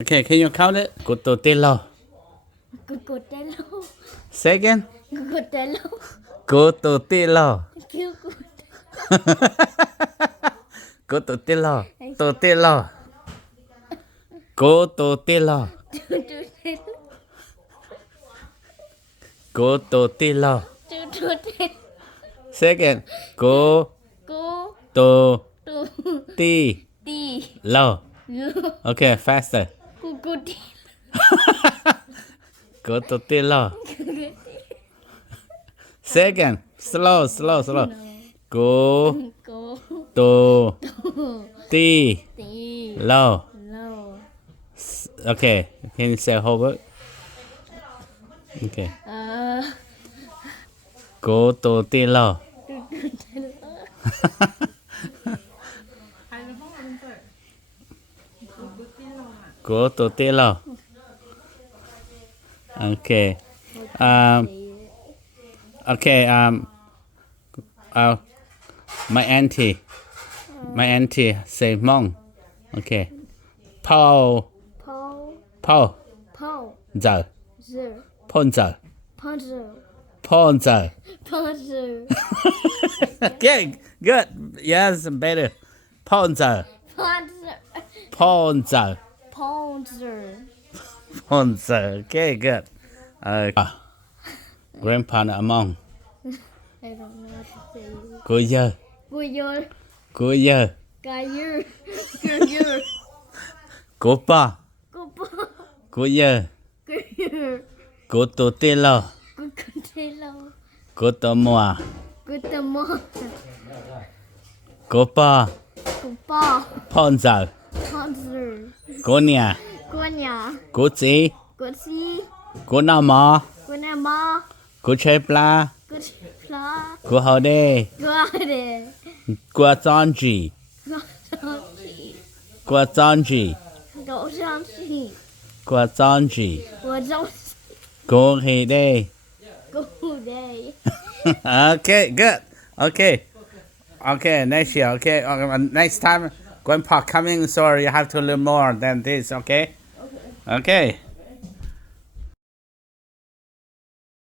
Okay, can you count it? Cototelo. Cocotelo. Say again. Cocotelo. Cototelo. Cototelo. Totelo. Cototelo. Cototelo. Say again. Go to ti lo. Okay, faster. Cototelo. Say again. Slow. Go to ti lo. Okay, can you say whole word? Okay. Go to ti lo. Go to ti lo. Okay. Okay. My auntie say mong. Okay. Paul giờ phone giờ Okay, good. Yes, better. Phone giờ Okay, good. Grandpa among. I don't know what to say. Cô giờ cô ba cô giờ cô tổ tê lo cô tổ mùa cô ba phone giờ cô nhà cô chị cô nào mò cô chơi pla cô hậu đê cô chọn gì cô chọn gì cô hề đê Okay, good. Okay, next year. Okay, next time, Grandpa coming. Sorry, you have to learn more than this. Okay.